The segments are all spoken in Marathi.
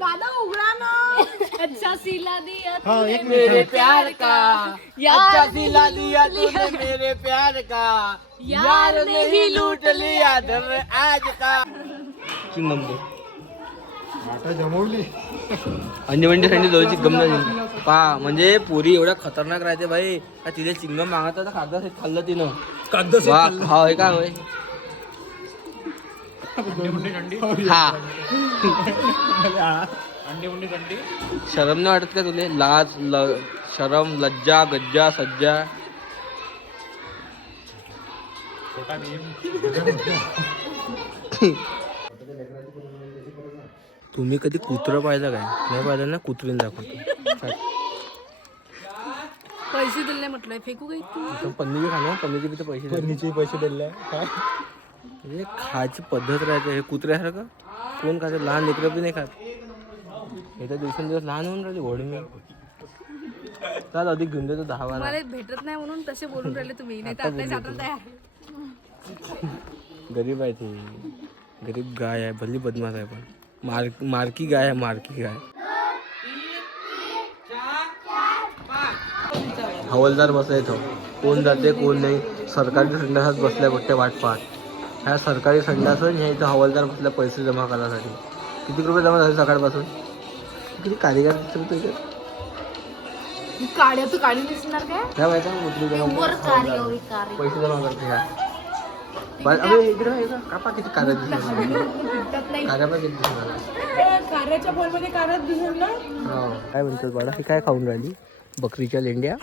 दादा उघडा ना. अच्छा सिला दिया हाँ, एक मेरे प्यार का यार अच्छा सिला दिया तूने मेरे प्यार का यार ने ही लूट लिया धर आज का चिंगम दे आता जमवली. अंजमंडी संडी दोनची गमत पा म्हणजे पुरी एवढ्या खतरनाक राहते भाई. तिथे चिंगम मागत होता कागदा खाल्लं तिनं. वा, हा होय का होय हा शरम नाही वाटत का तुले? शरम लज्जा गज्जा सज्जा तुम्ही कधी कुत्रं पाहिलं काय? नाही पाहिलं ना? कुत्रीने दाखवतो. पैसे दिले म्हटलंय फेकू काही पन्नी बी खाणार पन्नीचे बी तर पैसे द्या. पन्नीचे पैसे दिले काय? म्हणजे खायची पद्धत राहते. हे कुत्र्यासारखं कोण खाते? लहान लेकरं बी नाही खात. हे तर दिवसेंदिवस लहान होऊन राहिले घोडे मी. चाल अधिक घेऊन देतो 10-12. मला भेटत नाही म्हणून तसे बोलून राहिले तुम्ही. नाही तर आपल्या जातात आहे. गरीब आहे ती. गरीब गाय आहे. भली बदमाश आहे पण मारकी गाय आहे. मारकी गाय. हवालदार बसला इथं. कोण जाते कोण नाही. सरकारी संडासात बसल्या बट्ट्या वाट पाहत. ह्या सरकारी संडासून ह्या इथं हवालदार बसल्या पैसे जमा करायसाठी. किती रुपये जमा झाले सकाळपासून? किती कारीगर दिसतो इथे? काड्या तू काढी दिसणार काय? काय माहिती पैसे जमा करते ह्या. अबे इकडे कापा किती कार्य दिसणार. कार्यापा किती दिसणार. कार्याच्या फोन मध्ये कार्यात दिसेल ना. काय म्हणतो बाळा? हे काय खाऊन राहिली? बकरीच्या लेंड्या.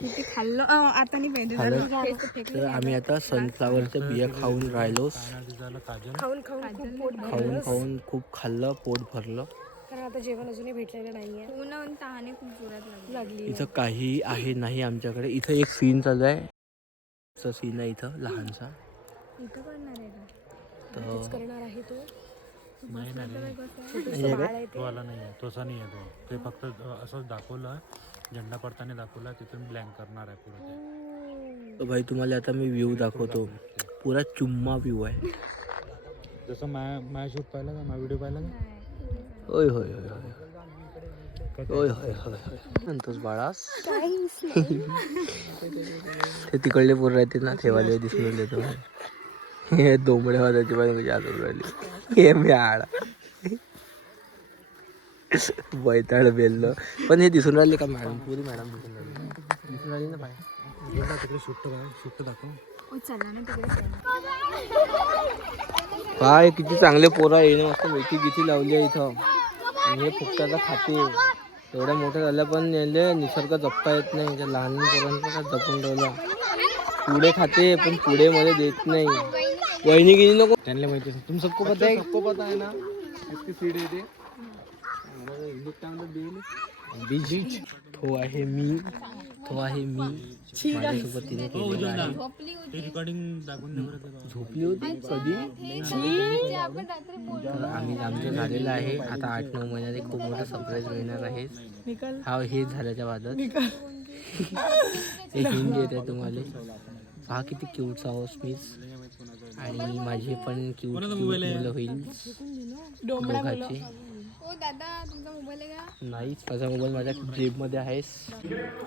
किती खाल्लं आता नाही पाहिजे. तर आम्ही आता सनफ्लावरच्या बिया खाऊन राहिलो. खाऊन खाऊन खूप खाल्लं. पोट भरलं. कारण आता जेवण अजूनही भेटलेलं नाहीये. ऊन तहाने खूप जोरात लागली. इथं काही आहे नाही आमच्याकडे. इथं एक सीन चालू आहे. सीन आहे इथं लहानसा. इथं करणार आहे तर करणार आहे तो. तो आला नाही आहे. तोसा नाही आहे तो. ते फक्त असंच दाखवलं. झेंडा पडताना दाखवला. तिथून ब्लँक करणार आहे पुढे. तर भाई तुम्हाला आता मी व्ह्यू दाखवतो. पुरा चुम्मा व्ह्यू आहे. जसं माझ्या शूट पाहिलं का? माझा व्हिडिओ पाहिला का? होय होय होय होय होय होय होय होय म्हणतोस बाळास. ते तिकडले पोरं राहते ना ठेवाले दिसून देतो. हे दोंबड्या वाजायची पाहिजे आजून राहिली. हे मी आड बैताळ बेललं. पण हे दिसून राहिले का मॅडम? पुरी मॅडम दिसून राहिली ना बाहेर. तिकडे शूट दाखव. काय किती चांगले पोरं आहे. येणे मस्त मेथी गिथी लावली आहे इथं. आणि हे फुकटाचा खाते. एवढ्या मोठ्या झाल्या पण याले निसर्ग जपता येत नाही. त्या लहान पोरांना का जपून ठेवला. पुढे खाते पण पुढे मध्ये देत नाही. वहिनी गिनी नको. त्यांना माहिती तुम सबको पता है ना इसकी सीड आहे ते. बीच. तो आहे मी. माझ्यासोबत तिने केलेलं आहे. झोपली होती कधी. आम्ही आमचं झालेलं आहे. आता 8-9 महिन्याने खूप मोठं सरप्राईज मिळणार आहे. हा हे झाल्याच्या बादच हे हिंट देत आहे तुम्हाला. पहा किती क्यूट सावस मीच. आणि माझे पण क्यूट मुलं होईल दोघांचे. दादा तुमचा मोबाईल आहे का? नाही माझा मोबाईल माझ्या जेबमध्ये आहेस.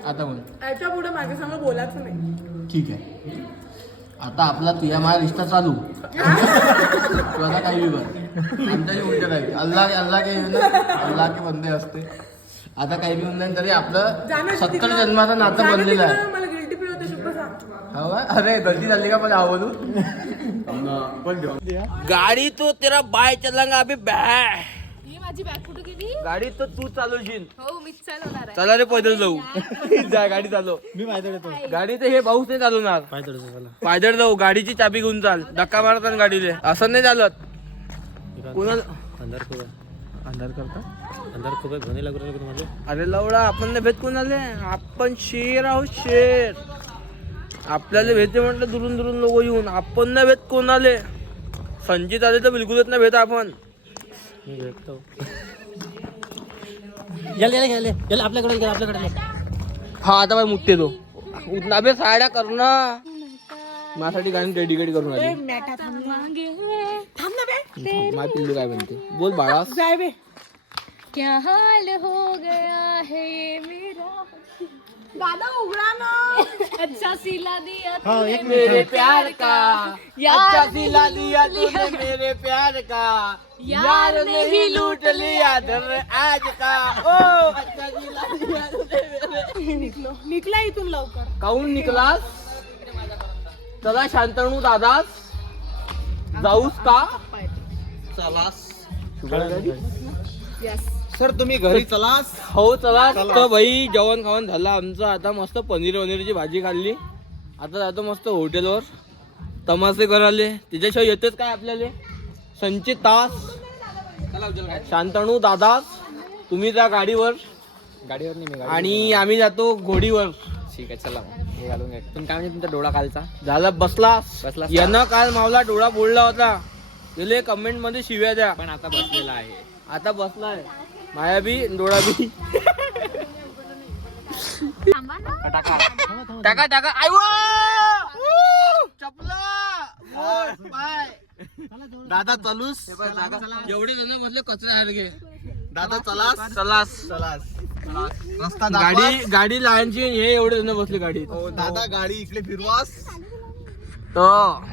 आता बोल. याच्या पुढे माझ्या संग बोलायचं नाही. ठीक आहे. आता आपला तुझ्या माझा रिश्ता चालू. तुझा काही कर आमच्याही उलट आहे. अल्लाह के बंदे असते. आता काही बी होऊन तरी आपलं 70 जन्माचं नातं बनलेलं आहे. मला गिल्टी फील होते. शुभ सांग. हवा अरे गलती झाली का मला आवडू. गाडी तो तेरा बाय चलांगा अभी बॅ. माझी बॅग कुठे गेली? गाडी तर तू चालवशील. हो मीच चालवणार आहे. चला रे पैदल जाऊ. जा गाडी चालव. मी पायदळ येतो. गाडी तर हे भाऊच नाही चालवणार. पायदळ जाऊ. गाडीची चाबी घेऊन चाल. धक्का मारतात गाडीले. असं नाही चालत. कोणाला अंधार करता. अंधार खूप ध्वनी लागू राहिला तुम्हाला. अरे लवडा आपण नाही भेट कोणाले. आपण शेर आहोत शेर. आपल्याला भेटते म्हटलं दुरून दुरून लोक येऊन. आपण नाही भेट कोणाले. संचित आले तर बिलकुलच नाही भेट आपण. मी भेटतो. याला आपल्याकडे हा आता बाय मुठते तो. अबे साड्या कर ना. माझ्यासाठी गाणं डेडिकेट करून आली. मॅटा थांब ना बे. माझी पिल्लू काय म्हणते बोल बाळा. जाय बे. क्या हाल हो गया है ये मेरा, दादा उघडा ना. अच्छा सिला दिया तूने मेरे प्यार का यार अच्छा सिला दिया तूने मेरे प्यार का, यार ने ही लूट लिया दर आज का. ओ अच्छा सिला दिया तूने मेरे. निघला इथून लवकर. काऊन निकलास? चला शांतनू दादास जाऊस का? चलास सर तुम्ही घरी चलास. हो चला. तर भाई जेवण खावण झालं आमचं. आता मस्त पनीर वनीरची भाजी खाल्ली. आता जातो मस्त हॉटेलवर तमाशे करायले. त्याच्याशिवाय येतेच काय आपल्याला. संचित तास शांतनू दादास तुम्ही त्या गाडीवर आणि आम्ही जातो घोडीवर. ठीक आहे चला हे घालून घ्या. तुम्ही काय म्हणजे तुमचा डोळा खालचा झाला बसलास. बसलास. यानं काल मावला डोळा फोडला होता. गेले कमेंट मध्ये शिव्या द्या. पण आता बसलेला आहे. आता बसलाय माया बी डोळा बी. थांबा ना. टाका टाका आयो चपला बोट, पाय. दादा चलूस. एवढे जण बसले कचऱ्यासारखे. दादा चलास. चलास चलास. रस्ता गाडी गाडी लहानची हे एवढे जण बसले गाडीत. दादा गाडी इकडे फिरवास. तर